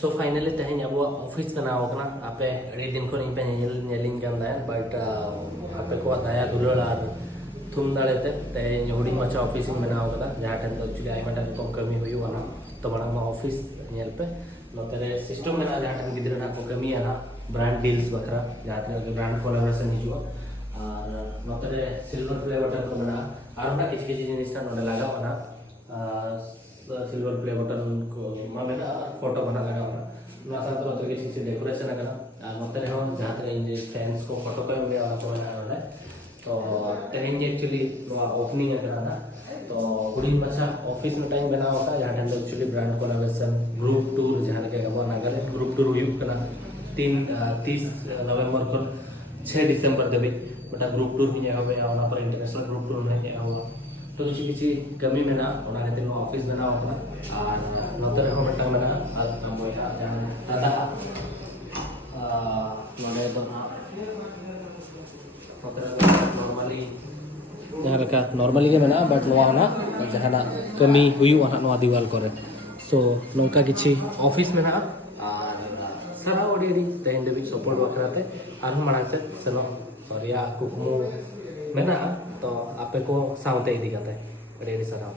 so finally तेज अब office बनाव आपे अड़ी दिन खन पे नेलिंग बट आपे को दया दुलार और थुम दाड़ेते तेज हुडी माचा ऑफिस बनाव जहाँ टाइम एक्चुअली आयमा टाइम को कमी हुआ तो मांग ऑफिस पे नोते सिस्टम में जहाँ टाइम गिद्रा को कमी ब्रांड डील्स बखरा जहाँ तीन ब्रांड कोलाब्रेशन हिजुआ और नोते सिल्वर प्ले बटन को मना और किसी किसी जिनिस लगा सिल्वर प्ले बटन को मेना फोटो बना लगा साथ किसी डेकोरेशन नोते जहाँ तक फैंस को फोटो को को तो तेज एक्चुअली ओपनिंग तो हुडी माचा ऑफिस में टाइम बनाव जहाँ time actually brand collaboration group tour जहाँ नागालैंड ग्रुप टूर 30 नवंबर को 6 दिसंबर धाबी बटा ग्रुप टूर पर इंटरनेशनल ग्रुप टूर हुआ तो किसी किसी कमी में खातिर ऑफिस बनाव और नोते दादा नॉर्मली जहाँ नॉर्मली के मेना बट जहाँ कमी हुआ दीवाल करे सो नौका किसी ऑफिस में और सारा तेज धाबी सपोर्ट बखराते और मांग से सेनो कुकमु मेना तो आपे को सावते इदी करते सारा